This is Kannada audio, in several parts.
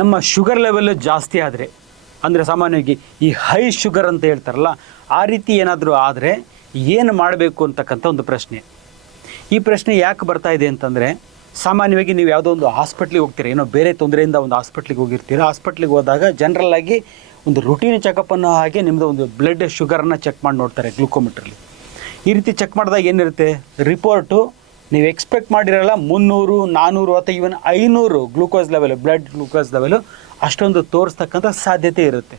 ನಮ್ಮ ಶುಗರ್ ಲೆವೆಲ್ ಜಾಸ್ತಿ ಆದರೆ, ಅಂದರೆ ಸಾಮಾನ್ಯವಾಗಿ ಈ ಹೈ ಶುಗರ್ ಅಂತ ಹೇಳ್ತಾರಲ್ಲ, ಆ ರೀತಿ ಏನಾದರೂ ಆದರೆ ಏನು ಮಾಡಬೇಕು ಅಂತಕ್ಕಂಥ ಒಂದು ಪ್ರಶ್ನೆ. ಈ ಪ್ರಶ್ನೆ ಯಾಕೆ ಬರ್ತಾ ಇದೆ ಅಂತಂದರೆ, ಸಾಮಾನ್ಯವಾಗಿ ನೀವು ಯಾವುದೋ ಒಂದು ಹಾಸ್ಪಿಟ್ಲಿಗೆ ಹೋಗ್ತೀರ, ಏನೋ ಬೇರೆ ತೊಂದರೆಯಿಂದ ಒಂದು ಹಾಸ್ಪಿಟ್ಲಿಗೆ ಹೋಗಿರ್ತೀರ. ಹಾಸ್ಪಿಟ್ಲಿಗೆ ಹೋದಾಗ ಜನರಲ್ಲಾಗಿ ಒಂದು ರುಟೀನ್ ಚೆಕಪ್ಪನ್ನು ಹಾಗೆ ನಿಮ್ಮದು ಒಂದು ಬ್ಲಡ್ ಶುಗರನ್ನು ಚೆಕ್ ಮಾಡಿ ನೋಡ್ತಾರೆ ಗ್ಲೂಕೋಮೀಟ್ರಲ್ಲಿ. ಈ ರೀತಿ ಚೆಕ್ ಮಾಡಿದಾಗ ಏನಿರುತ್ತೆ, ರಿಪೋರ್ಟು ನೀವು ಎಕ್ಸ್ಪೆಕ್ಟ್ ಮಾಡಿರಲ್ಲ 300, 400 ಅಥವಾ even 500 glucose level, blood glucose level ಅಷ್ಟೊಂದು ತೋರಿಸ್ತಕ್ಕಂಥ ಸಾಧ್ಯತೆ ಇರುತ್ತೆ.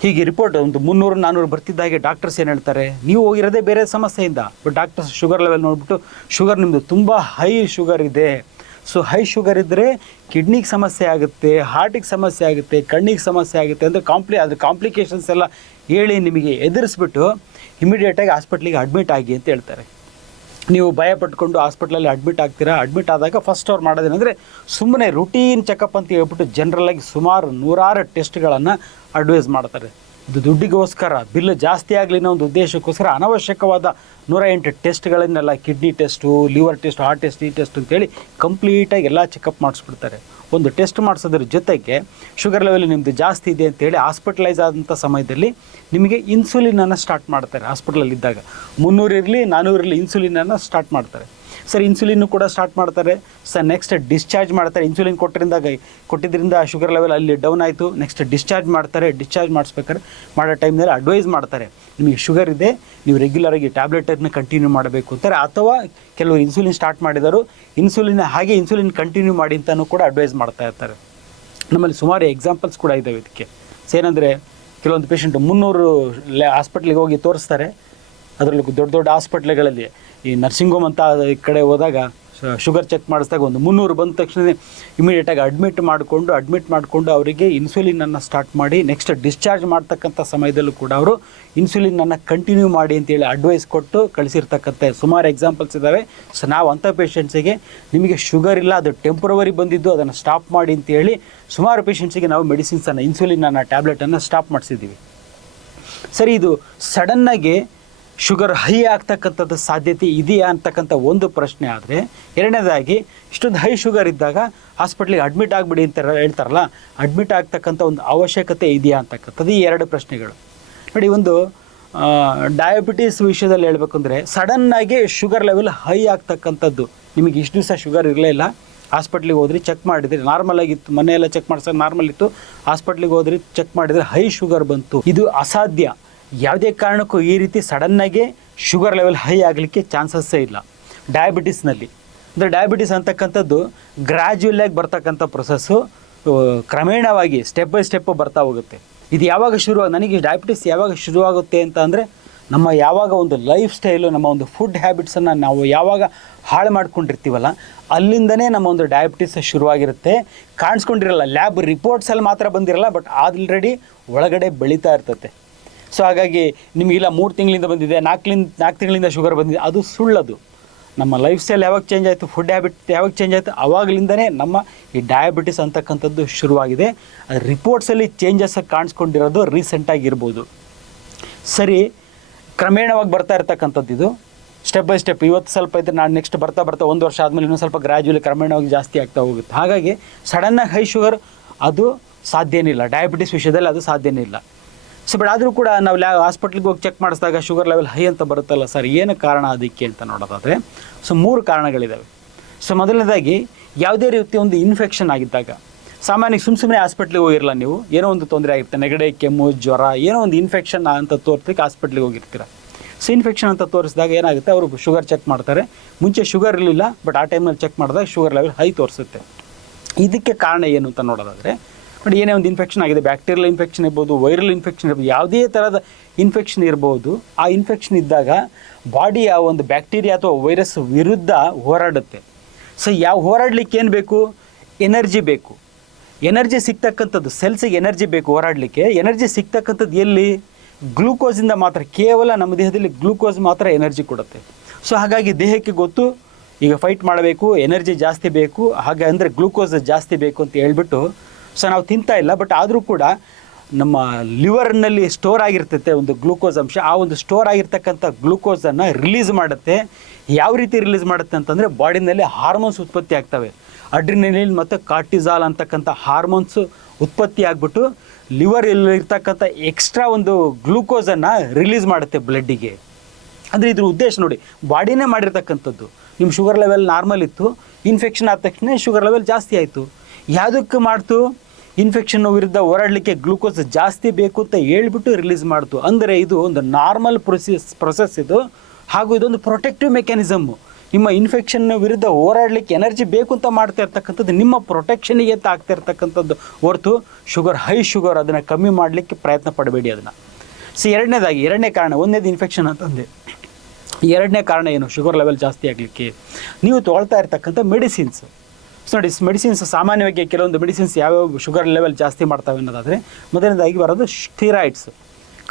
ಹೀಗೆ ರಿಪೋರ್ಟ್ ಒಂದು 300, 400 ಬರ್ತಿದ್ದಾಗೆ ಡಾಕ್ಟರ್ಸ್ ಏನು ಹೇಳ್ತಾರೆ, ನೀವು ಹೋಗಿರೋದೇ ಬೇರೆ ಸಮಸ್ಯೆಯಿಂದ, ಬಟ್ ಡಾಕ್ಟರ್ಸ್ ಶುಗರ್ ಲೆವೆಲ್ ನೋಡಿಬಿಟ್ಟು ಶುಗರ್ ನಿಮ್ಮದು ತುಂಬ ಹೈ ಶುಗರ್ ಇದೆ. ಸೊ ಹೈ ಶುಗರ್ ಇದ್ದರೆ ಕಿಡ್ನಿಗೆ ಸಮಸ್ಯೆ ಆಗುತ್ತೆ, ಹಾರ್ಟಿಗೆ ಸಮಸ್ಯೆ ಆಗುತ್ತೆ, ಕಣ್ಣಿಗೆ ಸಮಸ್ಯೆ ಆಗುತ್ತೆ ಅಂದರೆ ಅದ್ರ ಕಾಂಪ್ಲಿಕೇಶನ್ಸ್ ಎಲ್ಲ ಹೇಳಿ ನಿಮಗೆ ಎದುರಿಸ್ಬಿಟ್ಟು ಇಮಿಡಿಯೇಟಾಗಿ ಹಾಸ್ಪಿಟ್ಲಿಗೆ ಅಡ್ಮಿಟ್ ಆಗಿ ಅಂತ ಹೇಳ್ತಾರೆ. ನೀವು ಭಯ ಪಟ್ಕೊಂಡು ಹಾಸ್ಪಿಟ್ಲಲ್ಲಿ ಅಡ್ಮಿಟ್ ಆಗ್ತೀರಾ. ಅಡ್ಮಿಟ್ ಆದಾಗ ಫಸ್ಟ್ ಅವ್ರು ಮಾಡೋದೇನೆಂದರೆ ಸುಮ್ಮನೆ ರುಟೀನ್ ಚೆಕಪ್ ಅಂತ ಹೇಳ್ಬಿಟ್ಟು ಜನರಲ್ಲಾಗಿ ಸುಮಾರು 100 ಟೆಸ್ಟ್ಗಳನ್ನು ಅಡ್ವೈಸ್ ಮಾಡ್ತಾರೆ. ಇದು ದುಡ್ಡಿಗೋಸ್ಕರ, ಬಿಲ್ ಜಾಸ್ತಿ ಆಗಲಿ ಅನ್ನೋ ಒಂದು ಉದ್ದೇಶಕ್ಕೋಸ್ಕರ ಅನವಶ್ಯಕವಾದ 108 ಟೆಸ್ಟ್ಗಳನ್ನೆಲ್ಲ, kidney test, liver test, heart test, ಈ ಟೆಸ್ಟ್ ಅಂತೇಳಿ ಕಂಪ್ಲೀಟಾಗಿ ಎಲ್ಲ ಚೆಕಪ್ ಮಾಡಿಸ್ಬಿಡ್ತಾರೆ. ಒಂದು ಟೆಸ್ಟ್ ಮಾಡಿಸೋದ್ರ ಜೊತೆಗೆ ಶುಗರ್ ಲೆವೆಲ್ ನಿಮ್ಮದು ಜಾಸ್ತಿ ಇದೆ ಅಂತೇಳಿ ಹಾಸ್ಪಿಟಲೈಸ್ ಆದಂಥ ಸಮಯದಲ್ಲಿ ನಿಮಗೆ ಇನ್ಸುಲಿನನ್ನು ಸ್ಟಾರ್ಟ್ ಮಾಡ್ತಾರೆ. ಹಾಸ್ಪಿಟಲಲ್ಲಿದ್ದಾಗ 300 ಇರಲಿ 400 ಇರಲಿ ಇನ್ಸುಲಿನನ್ನು ಸ್ಟಾರ್ಟ್ ಮಾಡ್ತಾರೆ. ಸರ್ ಇನ್ಸುಲಿನ್ನು ಕೂಡ ಸ್ಟಾರ್ಟ್ ಮಾಡ್ತಾರೆ. ಸರ್ ನೆಕ್ಸ್ಟ್ ಡಿಸ್ಚಾರ್ಜ್ ಮಾಡ್ತಾರೆ. ಇನ್ಸುಲಿನ್ ಕೊಟ್ಟಿದ್ದರಿಂದ ಶುಗರ್ ಲೆವೆಲ್ ಅಲ್ಲಿ ಡೌನ್ ಆಯಿತು. ನೆಕ್ಸ್ಟ್ ಡಿಸ್ಚಾರ್ಜ್ ಮಾಡ್ತಾರೆ. ಡಿಸ್ಚಾರ್ಜ್ ಮಾಡಿಸ್ಬೇಕಾದ್ರೆ ಮಾಡೋ ಟೈಮ್ನಲ್ಲಿ ಅಡ್ವೈಸ್ ಮಾಡ್ತಾರೆ, ನಿಮಗೆ ಶುಗರ್ ಇದೆ, ನೀವು ರೆಗ್ಯುಲರಾಗಿ ಟ್ಯಾಬ್ಲೆಟನ್ನು ಕಂಟಿನ್ಯೂ ಮಾಡಬೇಕು ಅಂತಾರೆ. ಅಥವಾ ಕೆಲವರು ಇನ್ಸುಲಿನ್ ಸ್ಟಾರ್ಟ್ ಮಾಡಿದರು, ಇನ್ಸುಲಿನ್ ಕಂಟಿನ್ಯೂ ಮಾಡಿ ಅಂತಲೂ ಕೂಡ ಅಡ್ವೈಸ್ ಮಾಡ್ತಾ ಇರ್ತಾರೆ. ನಮ್ಮಲ್ಲಿ ಸುಮಾರು ಎಕ್ಸಾಂಪಲ್ಸ್ ಕೂಡ ಇದ್ದಾವೆ ಇದಕ್ಕೆ. ಏನಂದರೆ ಕೆಲವೊಂದು ಪೇಷಂಟು 300 ಹಾಸ್ಪಿಟ್ಲಿಗೆ ಹೋಗಿ ತೋರಿಸ್ತಾರೆ. ಅದರಲ್ಲೂ ದೊಡ್ಡ ಹಾಸ್ಪಿಟ್ಲ್ಗಳಲ್ಲಿ ಈ ನರ್ಸಿಂಗ್ ಹೋಮ್ ಅಂತ ಈ ಕಡೆ ಹೋದಾಗ ಶುಗರ್ ಚೆಕ್ ಮಾಡಿಸಿದಾಗ ಒಂದು 300 ಬಂದ ತಕ್ಷಣ ಇಮಿಡಿಯೇಟಾಗಿ ಅಡ್ಮಿಟ್ ಮಾಡಿಕೊಂಡು ಅವರಿಗೆ ಇನ್ಸುಲಿನನ್ನು ಸ್ಟಾರ್ಟ್ ಮಾಡಿ ನೆಕ್ಸ್ಟ್ ಡಿಸ್ಚಾರ್ಜ್ ಮಾಡ್ತಕ್ಕಂಥ ಸಮಯದಲ್ಲೂ ಕೂಡ ಅವರು ಇನ್ಸುಲಿನನ್ನು ಕಂಟಿನ್ಯೂ ಮಾಡಿ ಅಂತೇಳಿ ಅಡ್ವೈಸ್ ಕೊಟ್ಟು ಕಳಿಸಿರ್ತಕ್ಕಂಥ ಸುಮಾರು ಎಕ್ಸಾಂಪಲ್ಸ್ ಇದ್ದಾವೆ. ಸೊ ನಾವು ಅಂಥ ಪೇಷಂಟ್ಸಿಗೆ ನಿಮಗೆ ಶುಗರ್ ಇಲ್ಲ, ಅದು ಟೆಂಪ್ರವರಿ ಬಂದಿದ್ದು, ಅದನ್ನು ಸ್ಟಾಪ್ ಮಾಡಿ ಅಂತೇಳಿ ಸುಮಾರು ಪೇಷಂಟ್ಸಿಗೆ ನಾವು ಮೆಡಿಸಿನ್ಸನ್ನು, ಇನ್ಸುಲಿನನ್ನು, ಟ್ಯಾಬ್ಲೆಟನ್ನು ಸ್ಟಾಪ್ ಮಾಡಿಸಿದ್ದೀವಿ. ಸರಿ, ಇದು ಸಡನ್ನಾಗಿ ಶುಗರ್ ಹೈ ಆಗ್ತಕ್ಕಂಥದ್ದು ಸಾಧ್ಯತೆ ಇದೆಯಾ ಅಂತಕ್ಕಂಥ ಒಂದು ಪ್ರಶ್ನೆ ಆದರೆ, ಎರಡನೇದಾಗಿ ಇಷ್ಟೊಂದು ಹೈ ಶುಗರ್ ಇದ್ದಾಗ ಹಾಸ್ಪಿಟ್ಲಿಗೆ ಅಡ್ಮಿಟ್ ಆಗಿಬಿಡಿ ಅಂತ ಹೇಳ್ತಾರಲ್ಲ, ಅಡ್ಮಿಟ್ ಆಗ್ತಕ್ಕಂಥ ಒಂದು ಅವಶ್ಯಕತೆ ಇದೆಯಾ ಅಂತಕ್ಕಂಥದ್ದು ಈ 2 ಪ್ರಶ್ನೆಗಳು. ನೋಡಿ, ಒಂದು ಡಯಾಬಿಟೀಸ್ ವಿಷಯದಲ್ಲಿ ಹೇಳಬೇಕು ಅಂದರೆ, ಸಡನ್ನಾಗಿ ಶುಗರ್ ಲೆವೆಲ್ ಹೈ ಆಗ್ತಕ್ಕಂಥದ್ದು, ನಿಮಗೆ ಇಷ್ಟು ದಿವಸ ಶುಗರ್ ಇರಲೇ ಇಲ್ಲ, ಹಾಸ್ಪಿಟ್ಲಿಗೆ ಹೋದ್ರಿ, ಚೆಕ್ ಮಾಡಿದ್ರಿ, ನಾರ್ಮಲ್ ಆಗಿತ್ತು, ಮನೆಯೆಲ್ಲ ಚೆಕ್ ಮಾಡಿಸೋಕೆ ನಾರ್ಮಲ್ ಇತ್ತು, ಹಾಸ್ಪಿಟ್ಲಿಗೆ ಹೋದ್ರಿ, ಚೆಕ್ ಮಾಡಿದರೆ ಹೈ ಶುಗರ್ ಬಂತು. ಇದು ಅಸಾಧ್ಯ. ಯಾವುದೇ ಕಾರಣಕ್ಕೂ ಈ ರೀತಿ ಸಡನ್ನಾಗಿ ಶುಗರ್ ಲೆವೆಲ್ ಹೈ ಆಗಲಿಕ್ಕೆ ಚಾನ್ಸಸ್ಸೇ ಇಲ್ಲ ಡಯಾಬಿಟೀಸ್ನಲ್ಲಿ. ಅಂದರೆ ಡಯಾಬಿಟೀಸ್ ಅಂತಕ್ಕಂಥದ್ದು ಗ್ರ್ಯಾಜುಯಲಾಗಿ ಬರ್ತಕ್ಕಂಥ ಪ್ರೊಸೆಸ್ಸು, ಕ್ರಮೇಣವಾಗಿ ಸ್ಟೆಪ್ ಬೈ ಸ್ಟೆಪ್ಪು ಬರ್ತಾ ಹೋಗುತ್ತೆ. ಇದು ಯಾವಾಗ ನನಗೆ ಡಯಾಬಿಟೀಸ್ ಯಾವಾಗ ಶುರುವಾಗುತ್ತೆ ಅಂತ ಅಂದರೆ, ನಮ್ಮ ಯಾವಾಗ ಒಂದು ಲೈಫ್ ಸ್ಟೈಲು, ನಮ್ಮ ಒಂದು ಫುಡ್ ಹ್ಯಾಬಿಟ್ಸನ್ನು ನಾವು ಯಾವಾಗ ಹಾಳು ಮಾಡ್ಕೊಂಡಿರ್ತೀವಲ್ಲ, ಅಲ್ಲಿಂದನೇ ನಮ್ಮ ಒಂದು ಡಯಾಬಿಟೀಸ್ ಶುರುವಾಗಿರುತ್ತೆ. ಕಾಣಿಸ್ಕೊಂಡಿರಲ್ಲ, ಲ್ಯಾಬ್ ರಿಪೋರ್ಟ್ಸಲ್ಲಿ ಮಾತ್ರ ಬಂದಿರಲ್ಲ, ಬಟ್ ಆಲ್ರೆಡಿ ಒಳಗಡೆ ಬೆಳೀತಾ ಇರ್ತದೆ. ಸೊ ಹಾಗಾಗಿ ನಿಮಗಿಲ್ಲ 3 ತಿಂಗಳಿಂದ ಬಂದಿದೆ, 4 ತಿಂಗಳಿಂದ ಶುಗರ್ ಬಂದಿದೆ, ಅದು ಸುಳ್ಳದು. ನಮ್ಮ ಲೈಫ್ ಸ್ಟೈಲ್ ಯಾವಾಗ ಚೇಂಜ್ ಆಯಿತು, ಫುಡ್ ಹ್ಯಾಬಿಟ್ ಯಾವಾಗ ಚೇಂಜ್ ಆಯಿತು, ಆವಾಗಲಿಂದನೇ ನಮ್ಮ ಈ ಡಯಾಬಿಟಿಸ್ ಅಂತಕ್ಕಂಥದ್ದು ಶುರುವಾಗಿದೆ. ಅದು ರಿಪೋರ್ಟ್ಸಲ್ಲಿ ಚೇಂಜಸ್ ಕಾಣಿಸ್ಕೊಂಡಿರೋದು ರೀಸೆಂಟಾಗಿರ್ಬೋದು. ಸರಿ, ಕ್ರಮೇಣವಾಗಿ ಬರ್ತಾ ಇರ್ತಕ್ಕಂಥದ್ದು ಇದು, ಸ್ಟೆಪ್ ಬೈ ಸ್ಟೆಪ್. ಇವತ್ತು ಸ್ವಲ್ಪ ಇದ್ದರೆ ನಾನು ನೆಕ್ಸ್ಟ್ ಬರ್ತಾ 1 ವರ್ಷ ಆದಮೇಲೆ ಇನ್ನೂ ಸ್ವಲ್ಪ ಗ್ರ್ಯಾಜುಯಲಿ ಕ್ರಮೇಣವಾಗಿ ಜಾಸ್ತಿ ಆಗ್ತಾ ಹೋಗುತ್ತೆ. ಹಾಗಾಗಿ ಸಡನ್ನಾಗಿ ಹೈ ಶುಗರ್ ಅದು ಸಾಧ್ಯನೇ ಇಲ್ಲ, ಡಯಾಬಿಟಿಸ್ ವಿಷಯದಲ್ಲಿ ಅದು ಸಾಧ್ಯನೇ ಇಲ್ಲ. ಸೊ ಬಟ್ ಆದರೂ ಕೂಡ ನಾವು ಹಾಸ್ಪಿಟ್ಲಿಗೆ ಹೋಗಿ ಚೆಕ್ ಮಾಡಿಸಿದಾಗ ಶುಗರ್ ಲೆವೆಲ್ ಹೈ ಅಂತ ಬರುತ್ತಲ್ಲ, ಸರ್ ಏನು ಕಾರಣ ಅದಕ್ಕೆ ಅಂತ ನೋಡೋದಾದರೆ, ಸೊ 3 ಕಾರಣಗಳಿದ್ದಾವೆ. ಸೊ ಮೊದಲನೇದಾಗಿ, ಯಾವುದೇ ರೀತಿಯ ಒಂದು ಇನ್ಫೆಕ್ಷನ್ ಆಗಿದ್ದಾಗ, ಸಾಮಾನ್ಯ ಸುಮ್ಮನೆ ಹಾಸ್ಪಿಟ್ಲಿಗೆ ಹೋಗಿರಲ್ಲ ನೀವು, ಏನೋ ಒಂದು ತೊಂದರೆ ಆಗಿರುತ್ತೆ, ನೆಗಡಿ, ಕೆಮ್ಮು, ಜ್ವರ, ಏನೋ ಒಂದು ಇನ್ಫೆಕ್ಷನ್ ಅಂತ ತೋರಿಸ್ಲಿಕ್ಕೆ ಹಾಸ್ಪಿಟ್ಲಿಗೆ ಹೋಗಿರ್ತೀರ. ಸೊ ಇನ್ಫೆಕ್ಷನ್ ಅಂತ ತೋರಿಸಿದಾಗ ಏನಾಗುತ್ತೆ, ಅವರು ಶುಗರ್ ಚೆಕ್ ಮಾಡ್ತಾರೆ. ಮುಂಚೆ ಶುಗರ್ ಇರಲಿಲ್ಲ, ಬಟ್ ಆ ಟೈಮಲ್ಲಿ ಚೆಕ್ ಮಾಡಿದಾಗ ಶುಗರ್ ಲೆವೆಲ್ ಹೈ ತೋರಿಸುತ್ತೆ. ಇದಕ್ಕೆ ಕಾರಣ ಏನು ಅಂತ ನೋಡೋದಾದರೆ, ಬಟ್ ಏನೇ ಒಂದು ಇನ್ಫೆಕ್ಷನ್ ಆಗಿದೆ, ಬ್ಯಾಕ್ಟೀರಿಯಲ್ ಇನ್ಫೆಕ್ಷನ್ ಇರ್ಬೋದು, ವೈರಲ್ ಇನ್ಫೆಕ್ಷನ್ ಇರ್ಬೋದು, ಯಾವುದೇ ಥರದ ಇನ್ಫೆಕ್ಷನ್ ಇರ್ಬೋದು. ಆ ಇನ್ಫೆಕ್ಷನ್ ಇದ್ದಾಗ ಬಾಡಿ ಆ ಒಂದು ಬ್ಯಾಕ್ಟೀರಿಯಾ ಅಥವಾ ವೈರಸ್ ವಿರುದ್ಧ ಹೋರಾಡುತ್ತೆ. ಸೊ ಹೋರಾಡಲಿಕ್ಕೆ ಏನು ಬೇಕು, ಎನರ್ಜಿ ಬೇಕು. ಎನರ್ಜಿ ಸಿಗ್ತಕ್ಕಂಥದ್ದು, ಸೆಲ್ಸಿಗೆ ಎನರ್ಜಿ ಬೇಕು ಹೋರಾಡಲಿಕ್ಕೆ. ಎನರ್ಜಿ ಸಿಗ್ತಕ್ಕಂಥದ್ದು ಎಲ್ಲಿ, ಗ್ಲೂಕೋಸಿಂದ ಮಾತ್ರ. ಕೇವಲ ನಮ್ಮ ದೇಹದಲ್ಲಿ ಗ್ಲೂಕೋಸ್ ಮಾತ್ರ ಎನರ್ಜಿ ಕೊಡುತ್ತೆ. ಸೊ ಹಾಗಾಗಿ ದೇಹಕ್ಕೆ ಗೊತ್ತು, ಈಗ ಫೈಟ್ ಮಾಡಬೇಕು, ಎನರ್ಜಿ ಜಾಸ್ತಿ ಬೇಕು, ಹಾಗೆ ಅಂದರೆ ಗ್ಲೂಕೋಸ್ ಜಾಸ್ತಿ ಬೇಕು ಅಂತ ಹೇಳ್ಬಿಟ್ಟು ಸೊ ನಾವು ತಿಂತಾ ಇಲ್ಲ. ಬಟ್ ಆದರೂ ಕೂಡ ನಮ್ಮ ಲಿವರ್ನಲ್ಲಿ ಸ್ಟೋರ್ ಆಗಿರ್ತೈತೆ ಒಂದು ಗ್ಲೂಕೋಸ್ ಅಂಶ. ಆ ಒಂದು ಸ್ಟೋರ್ ಆಗಿರ್ತಕ್ಕಂಥ ಗ್ಲೂಕೋಸನ್ನು ರಿಲೀಸ್ ಮಾಡುತ್ತೆ. ಯಾವ ರೀತಿ ರಿಲೀಸ್ ಮಾಡುತ್ತೆ ಅಂತಂದರೆ, ಬಾಡಿನಲ್ಲಿ ಹಾರ್ಮೋನ್ಸ್ ಉತ್ಪತ್ತಿ ಆಗ್ತವೆ. ಅಡ್ರಿನಲಿನ್ ಮತ್ತು ಕಾರ್ಟಿಸಾಲ್ ಅಂತಕ್ಕಂಥ ಹಾರ್ಮೋನ್ಸು ಉತ್ಪತ್ತಿ ಆಗಿಬಿಟ್ಟು ಲಿವರ್ ಇರ್ತಕ್ಕಂಥ ಎಕ್ಸ್ಟ್ರಾ ಒಂದು ಗ್ಲೂಕೋಸನ್ನು ರಿಲೀಸ್ ಮಾಡುತ್ತೆ ಬ್ಲಡ್ಡಿಗೆ. ಅಂದರೆ ಇದ್ರ ಉದ್ದೇಶ ನೋಡಿ, ಬಾಡಿನೇ ಮಾಡಿರ್ತಕ್ಕಂಥದ್ದು. ನಿಮ್ಮ ಶುಗರ್ ಲೆವೆಲ್ ನಾರ್ಮಲ್ ಇತ್ತು, ಇನ್ಫೆಕ್ಷನ್ ಆದ ತಕ್ಷಣ ಶುಗರ್ ಲೆವೆಲ್ ಜಾಸ್ತಿ ಆಯಿತು. ಯಾವುದಕ್ಕೆ ಮಾಡ್ತು? ಇನ್ಫೆಕ್ಷನ್ ವಿರುದ್ಧ ಹೋರಾಡಲಿಕ್ಕೆ ಗ್ಲೂಕೋಸ್ ಜಾಸ್ತಿ ಬೇಕು ಅಂತ ಹೇಳ್ಬಿಟ್ಟು ರಿಲೀಸ್ ಮಾಡ್ತು. ಅಂದರೆ ಇದು ಒಂದು ನಾರ್ಮಲ್ ಪ್ರೊಸೆಸ್ ಇದು, ಹಾಗೂ ಇದೊಂದು ಪ್ರೊಟೆಕ್ಟಿವ್ ಮೆಕ್ಯಾನಿಸಮ್ಮು. ನಿಮ್ಮ ಇನ್ಫೆಕ್ಷನ್ ವಿರುದ್ಧ ಹೋರಾಡಲಿಕ್ಕೆ ಎನರ್ಜಿ ಬೇಕು ಅಂತ ಮಾಡ್ತಾ ಇರ್ತಕ್ಕಂಥದ್ದು, ನಿಮ್ಮ ಪ್ರೊಟೆಕ್ಷನಿಗೆ ಅಂತ ಆಗ್ತಾ ಇರ್ತಕ್ಕಂಥದ್ದು ಹೊರತು ಹೈ ಶುಗರ್ ಅದನ್ನು ಕಮ್ಮಿ ಮಾಡಲಿಕ್ಕೆ ಪ್ರಯತ್ನ ಪಡಬೇಡಿ ಅದನ್ನು. ಎರಡನೇ ಕಾರಣ, ಒಂದೇದು ಇನ್ಫೆಕ್ಷನ್ ಅಂತಂದೆ. ಎರಡನೇ ಕಾರಣ ಏನು ಶುಗರ್ ಲೆವೆಲ್ ಜಾಸ್ತಿ ಆಗಲಿಕ್ಕೆ? ನೀವು ತೊಗೊಳ್ತಾ ಇರ್ತಕ್ಕಂಥ ಮೆಡಿಸಿನ್ಸ್. ನೋಡಿ, ಮೆಡಿಸಿನ್ಸ್ ಸಾಮಾನ್ಯವಾಗಿ ಕೆಲವೊಂದು ಮೆಡಿಸಿನ್ಸ್ ಯಾವ್ಯಾವ ಶುಗರ್ ಲೆವೆಲ್ ಜಾಸ್ತಿ ಮಾಡ್ತಾವೆ ಅನ್ನೋದಾದರೆ, ಮೊದಲನೇದಾಗಿ ಬರೋದು ಸ್ಟೀರಾಯ್ಡ್ಸ್.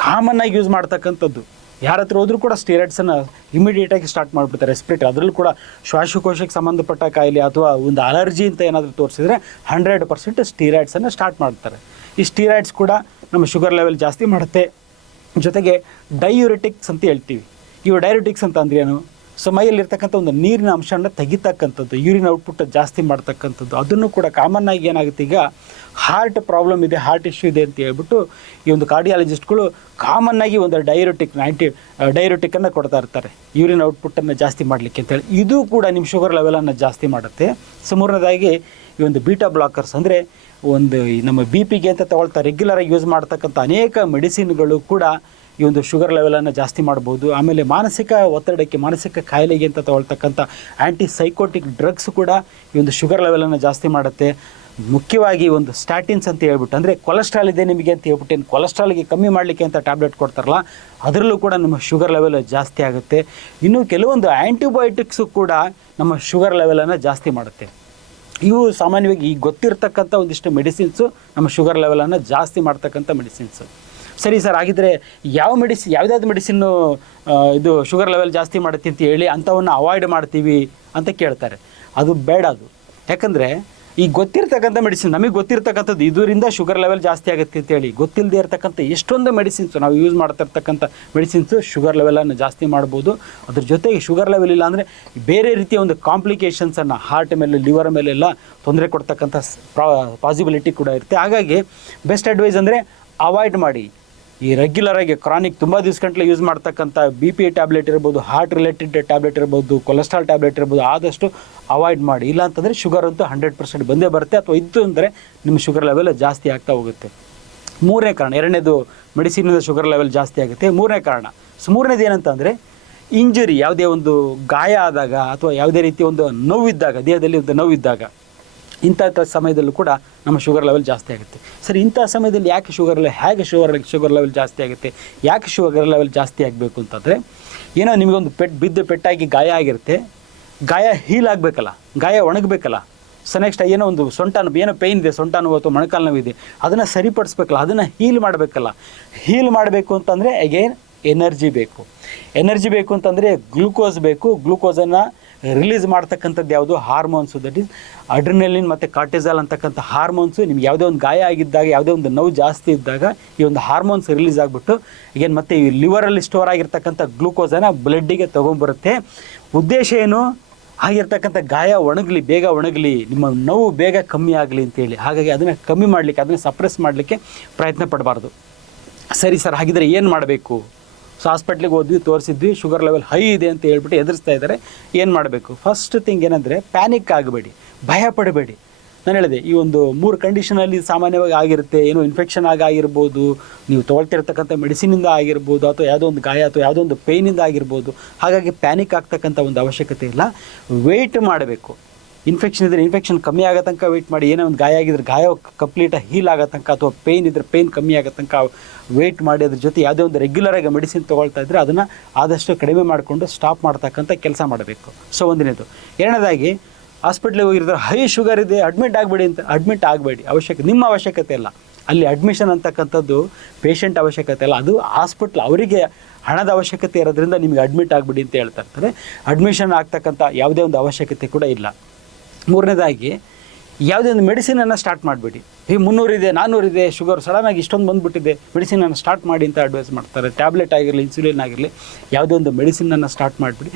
ಕಾಮನ್ನಾಗಿ ಯೂಸ್ ಮಾಡ್ತಕ್ಕಂಥದ್ದು. ಯಾರ ಹತ್ರ ಹೋದ್ರೂ ಕೂಡ ಸ್ಟೀರಾಯ್ಡ್ಸನ್ನು ಇಮಿಡಿಯೇಟಾಗಿ ಸ್ಟಾರ್ಟ್ ಮಾಡಿಬಿಡ್ತಾರೆ. ರೆಸ್ಪಿರೇಟರಿ, ಅದರಲ್ಲೂ ಕೂಡ ಶ್ವಾಸಕೋಶಕ್ಕೆ ಸಂಬಂಧಪಟ್ಟ ಕಾಯಿಲೆ ಅಥವಾ ಒಂದು ಅಲರ್ಜಿ ಅಂತ ಏನಾದರೂ ತೋರಿಸಿದ್ರೆ 100% ಸ್ಟೀರಾಯ್ಡ್ಸನ್ನು ಸ್ಟಾರ್ಟ್ ಮಾಡ್ತಾರೆ. ಈ ಸ್ಟೀರಾಯ್ಡ್ಸ್ ಕೂಡ ನಮ್ಮ ಶುಗರ್ ಲೆವೆಲ್ ಜಾಸ್ತಿ ಮಾಡುತ್ತೆ. ಜೊತೆಗೆ ಡಯೂರೆಟಿಕ್ಸ್ ಅಂತ ಹೇಳ್ತೀವಿ. ಇವು ಡಯೂರೆಟಿಕ್ಸ್ ಅಂತ ಅಂದ್ರೆ ಏನು? ಸೊ ಮೈಯಲ್ಲಿರ್ತಕ್ಕಂಥ ಒಂದು ನೀರಿನ ಅಂಶವನ್ನು ತೆಗಿತಕ್ಕಂಥದ್ದು, ಯೂರಿನ್ ಔಟ್ಪುಟ್ ಜಾಸ್ತಿ ಮಾಡ್ತಕ್ಕಂಥದ್ದು. ಅದನ್ನು ಕೂಡ ಕಾಮನ್ನಾಗಿ ಏನಾಗುತ್ತೆ, ಈಗ ಹಾರ್ಟ್ ಪ್ರಾಬ್ಲಮ್ ಇದೆ, ಹಾರ್ಟ್ ಇಶ್ಯೂ ಇದೆ ಅಂತ ಹೇಳ್ಬಿಟ್ಟು ಈ ಒಂದು ಕಾರ್ಡಿಯಾಲಜಿಸ್ಟ್ಗಳು ಕಾಮನ್ನಾಗಿ ಒಂದು ಡೈರೆಟಿಕನ್ನು ಕೊಡ್ತಾ ಇರ್ತಾರೆ, ಯೂರಿನ್ ಔಟ್ಪುಟ್ಟನ್ನು ಜಾಸ್ತಿ ಮಾಡಲಿಕ್ಕೆ ಅಂತೇಳಿ. ಇದು ಕೂಡ ನಿಮ್ಮ ಶುಗರ್ ಲೆವೆಲನ್ನು ಜಾಸ್ತಿ ಮಾಡುತ್ತೆ. ಸೊ ಮೂರನೇದಾಗಿ ಈ ಒಂದು ಬೀಟಾ ಬ್ಲಾಕರ್ಸ್, ಅಂದರೆ ಒಂದು ನಮ್ಮ BP ಅಂತ ತಗೊಳ್ತಾ ರೆಗ್ಯುಲರಾಗಿ ಯೂಸ್ ಮಾಡ್ತಕ್ಕಂಥ ಅನೇಕ ಮೆಡಿಸಿನ್ಗಳು ಕೂಡ ಈ ಒಂದು ಶುಗರ್ ಲೆವೆಲನ್ನು ಜಾಸ್ತಿ ಮಾಡ್ಬೋದು. ಆಮೇಲೆ ಮಾನಸಿಕ ಒತ್ತಡಕ್ಕೆ, ಮಾನಸಿಕ ಕಾಯಿಲೆಗೆ ಅಂತ ತಗೊಳ್ತಕ್ಕಂಥ ಆ್ಯಂಟಿಸೈಕೋಟಿಕ್ ಡ್ರಗ್ಸ್ ಕೂಡ ಈ ಒಂದು ಶುಗರ್ ಲೆವೆಲನ್ನು ಜಾಸ್ತಿ ಮಾಡುತ್ತೆ. ಮುಖ್ಯವಾಗಿ ಒಂದು ಸ್ಟ್ಯಾಟಿನ್ಸ್ ಅಂತ ಹೇಳ್ಬಿಟ್ಟು, ಅಂದರೆ ಕೊಲೆಸ್ಟ್ರಾಲ್ ಇದೆ ನಿಮಗೆ ಅಂತ ಹೇಳ್ಬಿಟ್ಟು ಏನು ಕೊಲೆಸ್ಟ್ರಾಲ್ಗೆ ಕಮ್ಮಿ ಮಾಡಲಿಕ್ಕೆ ಅಂತ ಟ್ಯಾಬ್ಲೆಟ್ ಕೊಡ್ತಾರಲ್ಲ, ಅದರಲ್ಲೂ ಕೂಡ ನಮ್ಮ ಶುಗರ್ ಲೆವೆಲ್ ಜಾಸ್ತಿ ಆಗುತ್ತೆ. ಇನ್ನು ಕೆಲವೊಂದು ಆ್ಯಂಟಿಬಯೋಟಿಕ್ಸು ಕೂಡ ನಮ್ಮ ಶುಗರ್ ಲೆವೆಲನ್ನು ಜಾಸ್ತಿ ಮಾಡುತ್ತೆ. ಇವು ಸಾಮಾನ್ಯವಾಗಿ ಈ ಗೊತ್ತಿರ್ತಕ್ಕಂಥ ಒಂದಿಷ್ಟು ಮೆಡಿಸಿನ್ಸು ನಮ್ಮ ಶುಗರ್ ಲೆವೆಲನ್ನು ಜಾಸ್ತಿ ಮಾಡ್ತಕ್ಕಂಥ ಮೆಡಿಸಿನ್ಸು. ಸರಿ ಸರ್, ಹಾಗಿದ್ರೆ ಯಾವುದಾದ್ರು ಮೆಡಿಸಿನ್ನು ಇದು ಶುಗರ್ ಲೆವೆಲ್ ಜಾಸ್ತಿ ಮಾಡುತ್ತೆ ಅಂತ ಹೇಳಿ ಅಂಥವನ್ನು ಅವಾಯ್ಡ್ ಮಾಡ್ತೀವಿ ಅಂತ ಕೇಳ್ತಾರೆ. ಅದು ಬೇಡ. ಅದು ಯಾಕಂದರೆ ಈ ಗೊತ್ತಿರ್ತಕ್ಕಂಥ ಮೆಡಿಸಿನ್, ನಮಗೆ ಗೊತ್ತಿರ್ತಕ್ಕಂಥದ್ದು ಇದರಿಂದ ಶುಗರ್ ಲೆವೆಲ್ ಜಾಸ್ತಿ ಆಗುತ್ತೆ ಅಂತೇಳಿ, ಗೊತ್ತಿಲ್ಲದೆ ಇರತಕ್ಕಂಥ ಎಷ್ಟೊಂದು ಮೆಡಿಸಿನ್ಸು ನಾವು ಯೂಸ್ ಮಾಡ್ತಾ ಇರ್ತಕ್ಕಂಥ ಮೆಡಿಸಿನ್ಸು ಶುಗರ್ ಲೆವೆಲನ್ನು ಜಾಸ್ತಿ ಮಾಡ್ಬೋದು. ಅದ್ರ ಜೊತೆಗೆ ಶುಗರ್ ಲೆವೆಲ್ ಇಲ್ಲ ಅಂದರೆ ಬೇರೆ ರೀತಿಯ ಒಂದು ಕಾಂಪ್ಲಿಕೇಶನ್ಸನ್ನು ಹಾರ್ಟ್ ಮೇಲೆ, ಲಿವರ್ ಮೇಲೆಲ್ಲ ತೊಂದರೆ ಕೊಡ್ತಕ್ಕಂಥ ಪಾಸಿಬಿಲಿಟಿ ಕೂಡ ಇರುತ್ತೆ. ಹಾಗಾಗಿ ಬೆಸ್ಟ್ ಅಡ್ವೈಸ್ ಅಂದರೆ ಅವಾಯ್ಡ್ ಮಾಡಿ. ಈ ರೆಗ್ಯುಲರಾಗಿ ಕ್ರಾನಿಕ್ ತುಂಬ ದಿವಸ ಗಂಟಲೆ ಯೂಸ್ ಮಾಡ್ತಕ್ಕಂಥ BP ಟ್ಯಾಬ್ಲೆಟ್ ಇರ್ಬೋದು, ಹಾರ್ಟ್ ರಿಲೇಟೆಡ್ ಟ್ಯಾಬ್ಲೆಟ್ ಇರ್ಬೋದು, ಕೊಲೆಸ್ಟ್ರಾಲ್ ಟ್ಯಾಬ್ಲೆಟ್ ಇರ್ಬೋದು, ಆದಷ್ಟು ಅವಾಯ್ಡ್ ಮಾಡಿ. ಇಲ್ಲ ಅಂತಂದರೆ ಶುಗರ್ ಅಂತೂ 100% ಬಂದೇ ಬರುತ್ತೆ. ಅಥವಾ ಇತ್ತು ಅಂದರೆ ನಿಮ್ಮ ಶುಗರ್ ಲೆವೆಲ್ ಜಾಸ್ತಿ ಆಗ್ತಾ ಹೋಗುತ್ತೆ. ಮೂರನೇ ಕಾರಣ, ಎರಡನೇದು ಮೆಡಿಸಿನಿಂದ ಶುಗರ್ ಲೆವೆಲ್ ಜಾಸ್ತಿ ಆಗುತ್ತೆ. ಮೂರನೇ ಕಾರಣ, ಮೂರನೇದು ಏನಂತಂದರೆ ಇಂಜುರಿ, ಯಾವುದೇ ಒಂದು ಗಾಯ ಆದಾಗ ಅಥವಾ ಯಾವುದೇ ರೀತಿಯ ಒಂದು ನೋವಿದ್ದಾಗ, ದೇಹದಲ್ಲಿ ಒಂದು ನೋವಿದ್ದಾಗ, ಇಂಥ ಸಮಯದಲ್ಲೂ ಕೂಡ ನಮ್ಮ ಶುಗರ್ ಲೆವೆಲ್ ಜಾಸ್ತಿ ಆಗುತ್ತೆ. ಸರಿ, ಇಂಥ ಸಮಯದಲ್ಲಿ ಯಾಕೆ ಶುಗರ್ ಲೆವೆಲ್ ಜಾಸ್ತಿ ಆಗುತ್ತೆ? ಯಾಕೆ ಶುಗರ್ ಲೆವೆಲ್ ಜಾಸ್ತಿ ಆಗಬೇಕು ಅಂತಂದರೆ, ಏನೋ ನಿಮಗೊಂದು ಪೆಟ್ಟಾಗಿ ಗಾಯ ಆಗಿರುತ್ತೆ, ಗಾಯ ಹೀಲ್ ಆಗಬೇಕಲ್ಲ, ಗಾಯ ಒಣಗಬೇಕಲ್ಲ. ಸೊ ನೆಕ್ಸ್ಟ್ ಏನೋ ಒಂದು ಏನೋ ಪೇಯ್ನ್ ಇದೆ, ಸೊಂಟ ನೋವು ಅಥವಾ ಮೊಣಕಾಲು ನೋವಿದೆ, ಅದನ್ನು ಸರಿಪಡಿಸ್ಬೇಕಲ್ಲ, ಅದನ್ನು ಹೀಲ್ ಮಾಡಬೇಕಲ್ಲ. ಹೀಲ್ ಮಾಡಬೇಕು ಅಂತಂದರೆ ಅಗೇನ್ ಎನರ್ಜಿ ಬೇಕು ಅಂತಂದರೆ ಗ್ಲೂಕೋಸ್ ಬೇಕು. ಗ್ಲೂಕೋಸನ್ನು ರಿಲೀಸ್ ಮಾಡ್ತಕ್ಕಂಥದ್ದು ಯಾವುದು? ಹಾರ್ಮೋನ್ಸು. ದಟ್ ಈಸ್ ಅಡ್ರಿನಲಿನ್ ಮತ್ತು ಕಾರ್ಟಿಸಾಲ್ ಅಂತಕ್ಕಂಥ ಹಾರ್ಮೋನ್ಸು. ನಿಮ್ಗೆ ಯಾವುದೇ ಒಂದು ಗಾಯ ಆಗಿದ್ದಾಗ, ಯಾವುದೇ ಒಂದು ನೋವು ಜಾಸ್ತಿ ಇದ್ದಾಗ ಈ ಒಂದು ಹಾರ್ಮೋನ್ಸ್ ರಿಲೀಸ್ ಆಗಿಬಿಟ್ಟು ಈಗೇನು ಮತ್ತೆ ಈ ಲಿವರಲ್ಲಿ ಸ್ಟೋರ್ ಆಗಿರ್ತಕ್ಕಂಥ ಗ್ಲೂಕೋಸನ್ನು ಬ್ಲಡ್ಡಿಗೆ ತೊಗೊಂಬರುತ್ತೆ. ಉದ್ದೇಶ ಏನು? ಆಗಿರ್ತಕ್ಕಂಥ ಗಾಯ ಬೇಗ ಒಣಗಲಿ, ನಿಮ್ಮ ನೋವು ಬೇಗ ಕಮ್ಮಿ ಆಗಲಿ ಅಂತೇಳಿ. ಹಾಗಾಗಿ ಅದನ್ನು ಕಮ್ಮಿ ಮಾಡಲಿಕ್ಕೆ, ಅದನ್ನು ಸಪ್ರೆಸ್ ಮಾಡಲಿಕ್ಕೆ ಪ್ರಯತ್ನ ಪಡಬಾರ್ದು. ಸರಿ ಸರ್, ಹಾಗಿದ್ರೆ ಏನು ಮಾಡಬೇಕು? ಸೊ ಹಾಸ್ಪಿಟ್ಲಿಗೆ ಹೋದ್ವಿ, ತೋರಿಸಿದ್ವಿ, ಶುಗರ್ ಲೆವೆಲ್ ಹೈ ಇದೆ ಅಂತ ಹೇಳ್ಬಿಟ್ಟು ಎದುರಿಸ್ತಾ ಇದ್ದಾರೆ. ಏನು ಮಾಡಬೇಕು? ಫಸ್ಟ್ ಥಿಂಗ್ ಏನಂದರೆ ಪ್ಯಾನಿಕ್ ಆಗಬೇಡಿ, ಭಯ ಪಡಬೇಡಿ. ನಾನು ಹೇಳಿದೆ, ಈ ಒಂದು 3 ಕಂಡೀಷನಲ್ಲಿ ಸಾಮಾನ್ಯವಾಗಿ ಆಗಿರುತ್ತೆ. ಏನೋ ಇನ್ಫೆಕ್ಷನ್ ಆಗಿರ್ಬೋದು, ನೀವು ತೊಗೊಳ್ತಿರ್ತಕ್ಕಂಥ ಮೆಡಿಸಿನಿಂದ ಆಗಿರ್ಬೋದು, ಅಥವಾ ಯಾವುದೋ ಒಂದು ಗಾಯ ಅಥವಾ ಯಾವುದೋ ಒಂದು ಪೇಯ್ನಿಂದ ಆಗಿರ್ಬೋದು. ಹಾಗಾಗಿ ಪ್ಯಾನಿಕ್ ಆಗ್ತಕ್ಕಂಥ ಒಂದು ಅವಶ್ಯಕತೆ ಇಲ್ಲ. ವೆಯ್ಟ್ ಮಾಡಬೇಕು. ಇನ್ಫೆಕ್ಷನ್ ಇದ್ದರೆ ಇನ್ಫೆಕ್ಷನ್ ಕಮ್ಮಿ ಆಗೋ ತನಕ ವೆಯ್ಟ್ ಮಾಡಿ. ಏನೋ ಒಂದು ಗಾಯ ಆಗಿದ್ರೆ ಗಾಯ ಕಂಪ್ಲೀಟಾಗಿ ಹೀಲ್ ಆಗೋ ತನಕ, ಅಥವಾ ಪೇಯ್ನ್ ಇದ್ದರೆ ಪೇಯ್ನ್ ಕಮ್ಮಿ ಆಗೋ ತನಕ ವೆಯ್ಟ್ ಮಾಡಿ. ಅದ್ರ ಜೊತೆ ಯಾವುದೇ ಒಂದು ರೆಗ್ಯುಲರಾಗಿ ಮೆಡಿಸಿನ್ ತೊಗೊಳ್ತಾ ಇದ್ದರೆ ಅದನ್ನು ಆದಷ್ಟು ಕಡಿಮೆ ಮಾಡಿಕೊಂಡು ಸ್ಟಾಪ್ ಮಾಡ್ತಕ್ಕಂಥ ಕೆಲಸ ಮಾಡಬೇಕು. ಸೊ ಒಂದನೇದು. ಎರಡನೇದಾಗಿ, ಹಾಸ್ಪಿಟ್ಲಿಗೆ ಹೋಗಿರ್ತಾರೆ, ಹೈ ಶುಗರ್ ಇದೆ, ಅಡ್ಮಿಟ್ ಆಗಬೇಡಿ. ನಿಮ್ಮ ಅವಶ್ಯಕತೆ ಇಲ್ಲ. ಅಲ್ಲಿ ಅಡ್ಮಿಷನ್ ಅಂತಕ್ಕಂಥದ್ದು ಪೇಷಂಟ್ ಅವಶ್ಯಕತೆ ಇಲ್ಲ, ಅದು ಹಾಸ್ಪಿಟ್ಲ್ ಅವರಿಗೆ ಹಣದ ಅವಶ್ಯಕತೆ ಇರೋದ್ರಿಂದ ನಿಮಗೆ ಅಡ್ಮಿಟ್ ಆಗಿಬಿಡಿ ಅಂತ ಹೇಳ್ತಾ ಇರ್ತಾರೆ. ಅಡ್ಮಿಷನ್ ಆಗ್ತಕ್ಕಂಥ ಯಾವುದೇ ಒಂದು ಅವಶ್ಯಕತೆ ಕೂಡ ಇಲ್ಲ. ಮೂರನೇದಾಗಿ, ಯಾವುದೇ ಒಂದು ಮೆಡಿಸಿನನ್ನು ಸ್ಟಾರ್ಟ್ ಮಾಡಿಬಿಡಿ. ಈ 300 ಇದೆ 400 ಇದೆ ಶುಗರ್, ಸಡನ್ನಾಗಿ ಇಷ್ಟೊಂದು ಬಂದುಬಿಟ್ಟಿದೆ, ಮೆಡಿಸಿನನ್ನು ಸ್ಟಾರ್ಟ್ ಮಾಡಿ ಅಂತ ಅಡ್ವೈಸ್ ಮಾಡ್ತಾರೆ. ಟ್ಯಾಬ್ಲೆಟ್ ಆಗಿರಲಿ, ಇನ್ಸುಲಿನ್ ಆಗಿರಲಿ, ಯಾವುದೇ ಒಂದು ಮೆಡಿಸಿನನ್ನು ಸ್ಟಾರ್ಟ್ ಮಾಡಿಬಿಡಿ.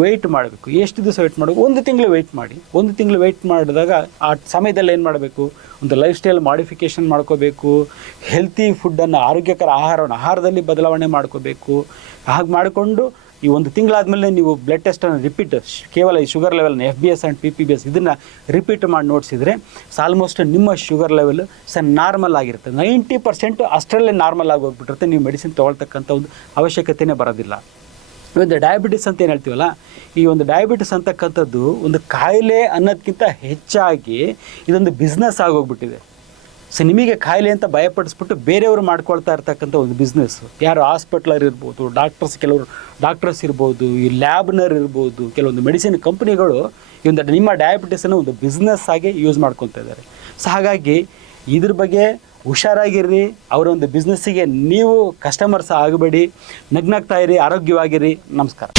ವೆಯ್ಟ್ ಮಾಡಬೇಕು. ಎಷ್ಟು ದಿವಸ ವೆಯ್ಟ್ ಮಾಡಬೇಕು? 1 ತಿಂಗಳು ವೆಯ್ಟ್ ಮಾಡಿ. 1 ತಿಂಗಳು ವೆಯ್ಟ್ ಮಾಡಿದಾಗ ಆ ಸಮಯದಲ್ಲಿ ಏನು ಮಾಡಬೇಕು? ಒಂದು ಲೈಫ್ ಸ್ಟೈಲ್ ಮಾಡಿಫಿಕೇಷನ್ ಮಾಡ್ಕೋಬೇಕು. ಹೆಲ್ತಿ ಫುಡ್ಡನ್ನು, ಆರೋಗ್ಯಕರ ಆಹಾರದಲ್ಲಿ ಬದಲಾವಣೆ ಮಾಡ್ಕೋಬೇಕು. ಹಾಗೆ ಮಾಡಿಕೊಂಡು ಈ 1 ತಿಂಗಳಾದಮೇಲೆ ನೀವು ಬ್ಲಡ್ ಟೆಸ್ಟನ್ನು ರಿಪೀಟ್, ಕೇವಲ ಈ ಶುಗರ್ ಲೆವೆಲ್ನ FBS ಆ್ಯಂಡ್ PPBS ಇದನ್ನು ರಿಪೀಟ್ ಮಾಡಿ ನೋಡಿಸಿದರೆ ಆಲ್ಮೋಸ್ಟ್ ನಿಮ್ಮ ಶುಗರ್ ಲೆವೆಲ್ ನಾರ್ಮಲ್ ಆಗಿರುತ್ತೆ. 90% ಅಷ್ಟರಲ್ಲೇ ನಾರ್ಮಲ್ ಆಗಿ ಹೋಗ್ಬಿಟ್ಟಿರುತ್ತೆ. ನೀವು ಮೆಡಿಸಿನ್ ತೊಗೊಳ್ತಕ್ಕಂಥ ಒಂದು ಅವಶ್ಯಕತೆಯೇ ಬರೋದಿಲ್ಲ. ಒಂದು ಡಯಾಬಿಟಿಸ್ ಅಂತ ಏನು ಹೇಳ್ತೀವಲ್ಲ, ಈ ಒಂದು ಡಯಾಬಿಟಿಸ್ ಅಂತಕ್ಕಂಥದ್ದು ಒಂದು ಕಾಯಿಲೆ ಅನ್ನೋದಕ್ಕಿಂತ ಹೆಚ್ಚಾಗಿ ಇದೊಂದು ಬಿಸ್ನೆಸ್ ಆಗೋಗ್ಬಿಟ್ಟಿದೆ. ಸೊ ನಿಮಗೆ ಕಾಯಿಲೆ ಅಂತ ಭಯಪಡಿಸ್ಬಿಟ್ಟು ಬೇರೆಯವರು ಮಾಡ್ಕೊಳ್ತಾ ಇರ್ತಕ್ಕಂಥ ಒಂದು ಬಿಸ್ನೆಸ್. ಯಾರು ಹಾಸ್ಪಿಟ್ಲರ್ ಇರ್ಬೋದು, ಕೆಲವರು ಡಾಕ್ಟರ್ಸ್ ಇರ್ಬೋದು, ಈ ಲ್ಯಾಬ್ನರ್ ಇರ್ಬೋದು, ಕೆಲವೊಂದು ಮೆಡಿಸಿನ್ ಕಂಪ್ನಿಗಳು ಈ ಒಂದು ನಿಮ್ಮ ಡಯಾಬಿಟಿಸನ್ನು ಒಂದು ಬಿಸ್ನೆಸ್ ಆಗಿ ಯೂಸ್ ಮಾಡ್ಕೊತಾ ಇದ್ದಾರೆ. ಸೊ ಹಾಗಾಗಿ ಇದ್ರ ಬಗ್ಗೆ ಹುಷಾರಾಗಿರ್ರಿ. ಅವರ ಒಂದು ಬಿಸ್ನೆಸ್ಸಿಗೆ ನೀವು ಕಸ್ಟಮರ್ಸ್ ಆಗಬೇಡಿ. ನಗ್ನಾಗ್ತಾ ಇರಿ, ಆರೋಗ್ಯವಾಗಿರಿ. ನಮಸ್ಕಾರ.